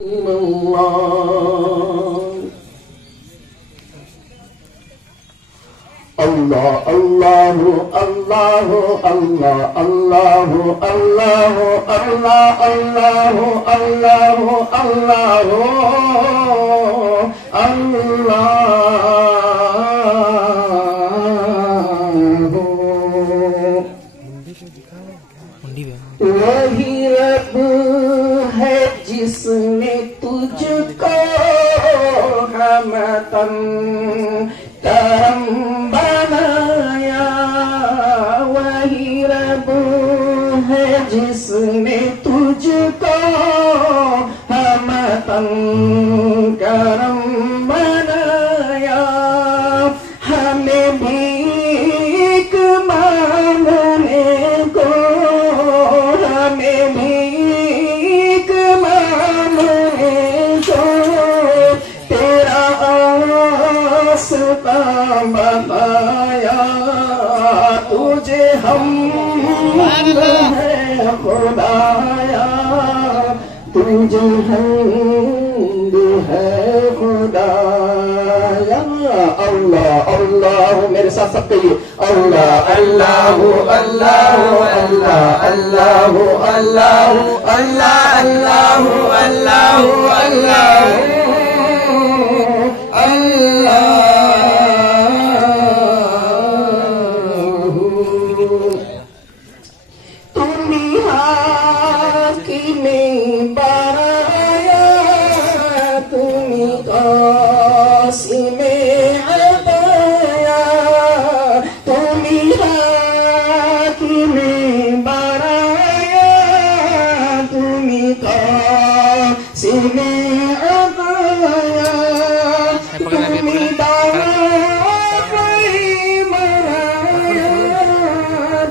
अल्लाह अल्लाह अल्लाह अल्लाह अल्लाह अल्लाह अल्लाह अल्लाह अल्लाह अल्लाह वही रब है जिसने तुझको हमतन करम बनाया। वही रब है जिसने तुझको हमतन करम बनाया। हमें भीख मांगने को, हमें भीख मांगने को तेरा रास्ता बताया। तुझे हम है खुदाया, तुझे हम है खुदाया। अल्लाह अल्लाह, मेरे साथ सब कहिए अल्लाह अल्लाह अल्लाह अल्लाह अल्लाह अल्लाह अल्लाह अल्लाह अल्लाह अल्लाह अल्लाह। तुमी हाकिमे बराया, तुमी कासिमे अदाया। तुमी हाकिमे बराया, तुमी कासिमे अदाया। तुमी दाफ़ई बनाया,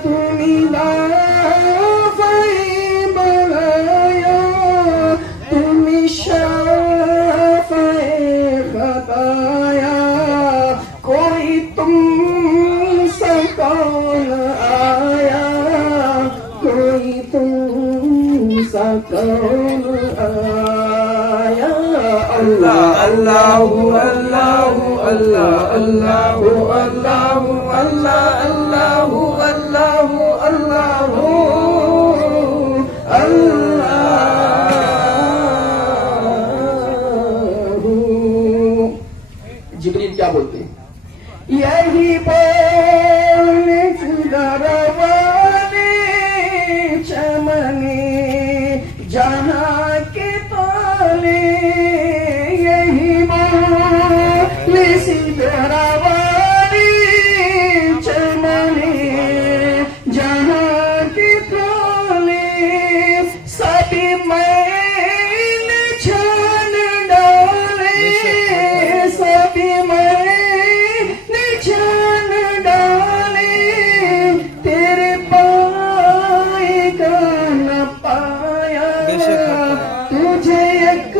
तुमी दाफ़ई बनाया। तुमी शाफ़ए ख़ताया, कोई तुम सा कौन आया, कोई तुम सा कौन आया। अल्लाह अल्लाह अल्लाह अल्लाह अल्लाह अल्लाह अल्लाह अल्लाह अल्लाह अल्लाह अल्लाह। जिब्रील क्या बोलते हैं? यही बोलने रवाने चमने जहाँ के ताले। यही बोलने रवाने चमने जहाँ के ताले। सभी मैंने छान डाले, सभी मैंने छान डाले। तेरे पाएगा न पाया, तुझे एक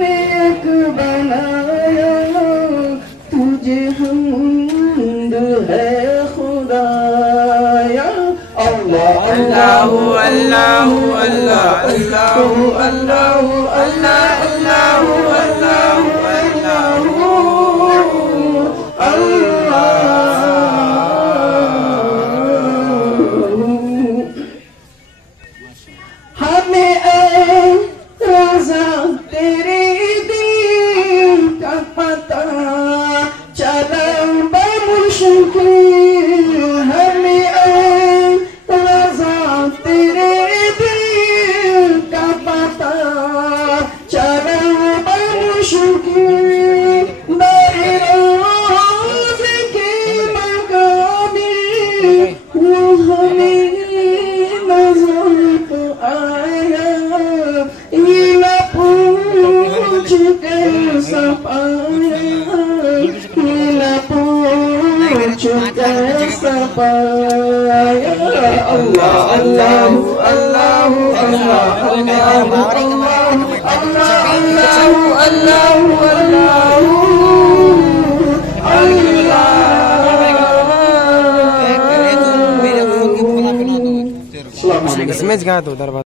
ने एक बनाया। तुझे हमद है खुदाया। अल्लाह अल्लाह अल्लाह अल्लाह अल्लाह अल्लाह अल्लाह अल्लाह अल्लाह अल्लाह। हमें रज़ा तेरे दीन का पता चला बमुश्किल। हमें रज़ा तेरे दीन का पता चला बमुश्किल। मेरे रोज़ के मकामी वो हमें नज़र तो आया। ये न पूछ कैसा पाया, ये न पूछ कैसा पाया। अल्लाह अल्लाह अल्लाह अल्लाह अल्लाह अल्लाह अल्लाह अल्लाह अल्लाह। इसमें कहा तो दरबार